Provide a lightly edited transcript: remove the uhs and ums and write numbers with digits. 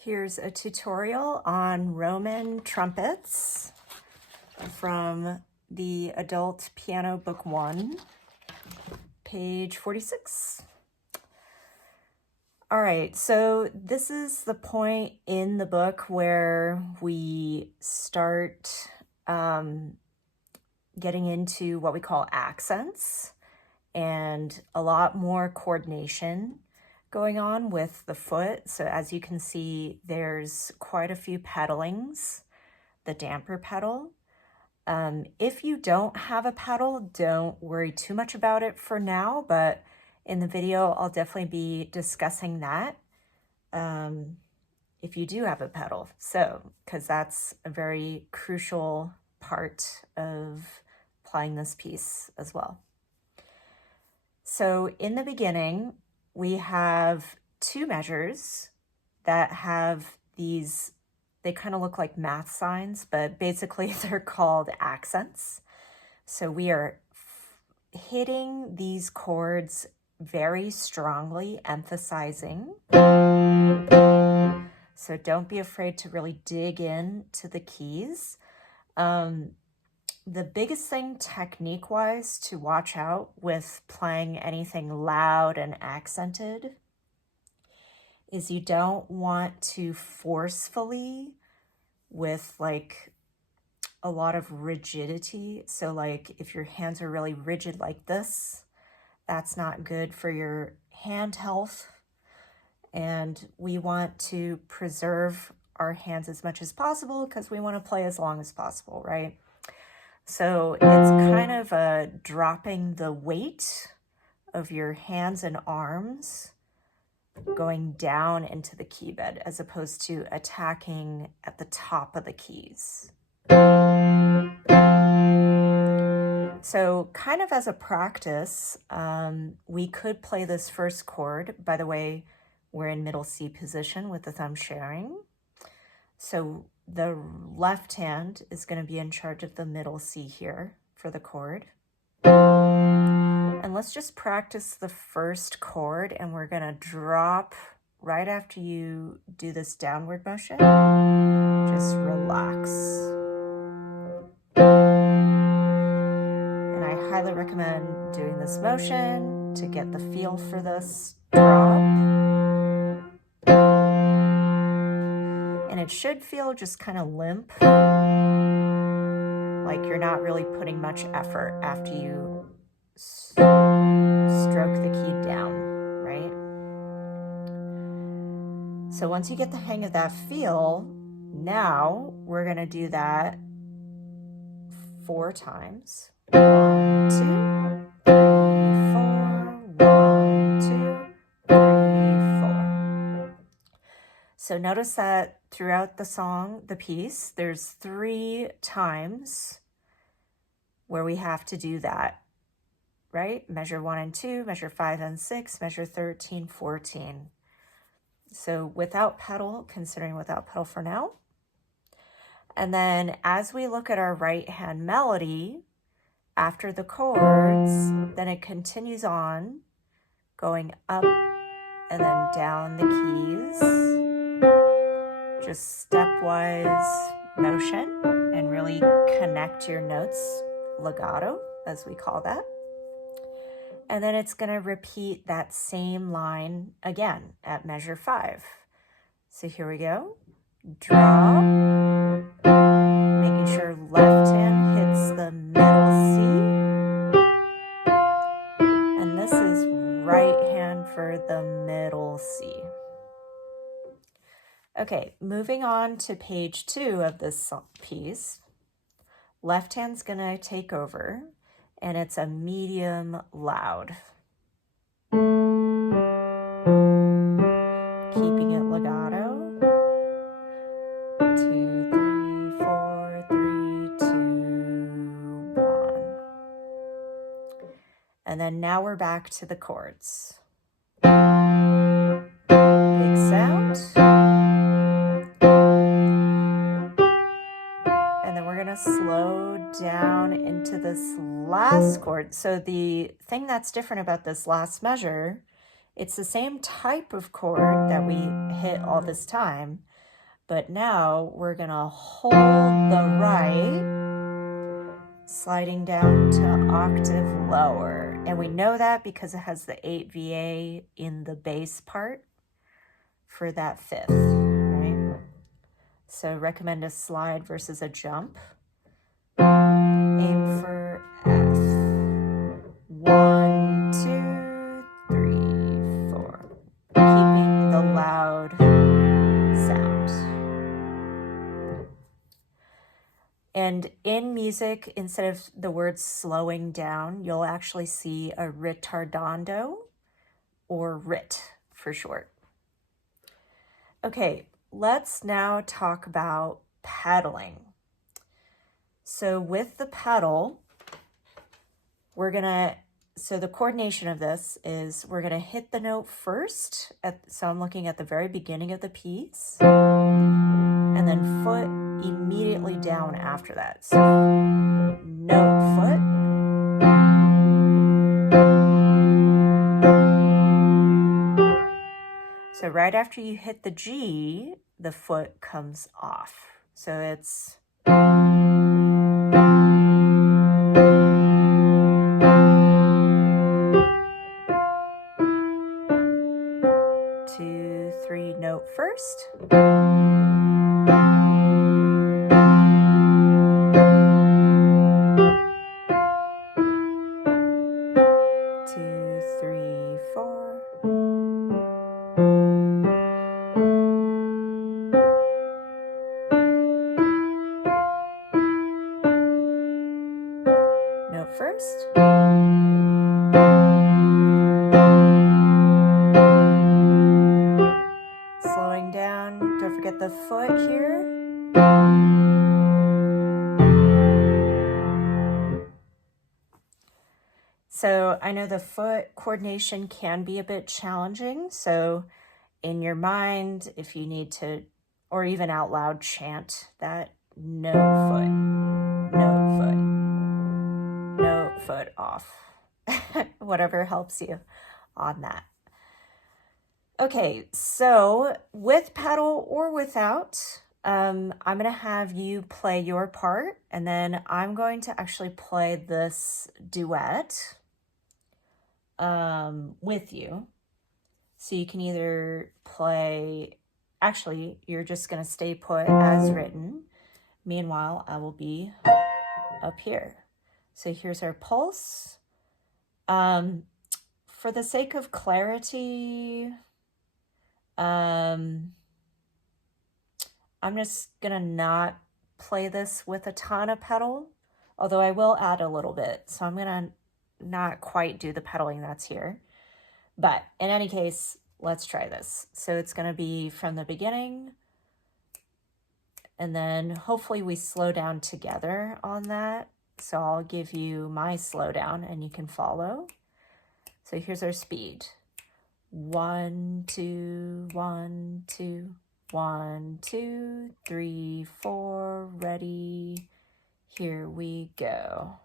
Here's a tutorial on Roman trumpets from the Adult Piano Book 1, page 46. All right, so this is the point in the book where we start getting into what we call accents and a lot more coordination going on with the foot. So as you can see, there's quite a few pedalings, the damper pedal. If you don't have a pedal, don't worry too much about it for now, but in the video, I'll definitely be discussing that if you do have a pedal. So, because that's a very crucial part of playing this piece as well. So in the beginning, we have two measures that have these, they kind of look like math signs, but basically they're called accents. So we are hitting these chords very strongly, emphasizing. So don't be afraid to really dig in to the keys. The biggest thing technique-wise to watch out with playing anything loud and accented is you don't want to forcefully with like a lot of rigidity. So like if your hands are really rigid like this, that's not good for your hand health. And we want to preserve our hands as much as possible because we want to play as long as possible, right? So it's kind of dropping the weight of your hands and arms going down into the key bed as opposed to attacking at the top of the keys. So kind of as a practice, we could play this first chord. By the way, we're in middle C position with the thumb sharing. So the left hand is going to be in charge of the middle C here for the chord. And let's just practice the first chord, and we're going to drop right after you do this downward motion. Just relax. And I highly recommend doing this motion to get the feel for this drop. And it should feel just kind of limp, like you're not really putting much effort after you stroke the key down, right? So once you get the hang of that feel, now we're going to do that 4 times. 1, 2, 3, 4, 1, 2, 3, 4. So notice that throughout the song, the piece, there's 3 times where we have to do that, right? Measure 1 and 2, measure 5 and 6, measure 13, 14. So without pedal, considering without pedal for now. And then as we look at our right hand melody, after the chords, then it continues on, going up and then down the keys. Just stepwise motion and really connect your notes, legato, as we call that. And then it's going to repeat that same line again at measure 5. So here we go. Drop, making sure left hand hits the middle C. And this is right hand for the middle C. Okay, moving on to page 2 of this piece. Left hand's going to take over, and it's a medium loud. Keeping it legato. 2, 3, 4, 3, 2, 1. And then now we're back to the chords. Big sound. And then we're going to slow down into this last chord. So the thing that's different about this last measure It's the same type of chord that we hit all this time, but now we're gonna hold the right, sliding down to octave lower. And we know that because it has the 8 VA in the bass part for that fifth, right? So recommend a slide versus a jump. Aim for F. 1, 2, 3, 4. Keeping the loud sound. And in music, instead of the word slowing down, you'll actually see a ritardando, or rit for short. Okay, let's now talk about pedaling. So with the pedal, so the coordination of this is we're gonna hit the note first, so I'm looking at the very beginning of the piece, and then foot immediately down after that. So note, foot. So right after you hit the G, the foot comes off. So it's 2, 3, note first. 2, 3, 4. Note first. Slowing down, don't forget the foot here. So I know the foot coordination can be a bit challenging. So in your mind, if you need to, or even out loud, chant that note, foot, note, foot, note, foot, off. Whatever helps you on that. Okay, so with pedal or without, I'm going to have you play your part, and then I'm going to actually play this duet with you. So you can either play, actually, you're just going to stay put as written. Meanwhile, I will be up here. So here's our pulse. For the sake of clarity, I'm just gonna not play this with a ton of pedal, although I will add a little bit. So I'm gonna not quite do the pedaling that's here. But in any case, let's try this. So it's gonna be from the beginning, and then hopefully we slow down together on that. So I'll give you my slowdown and you can follow. So here's our speed. 1, 2, 1, 2, 1, 2, 3, 4, ready, here we go.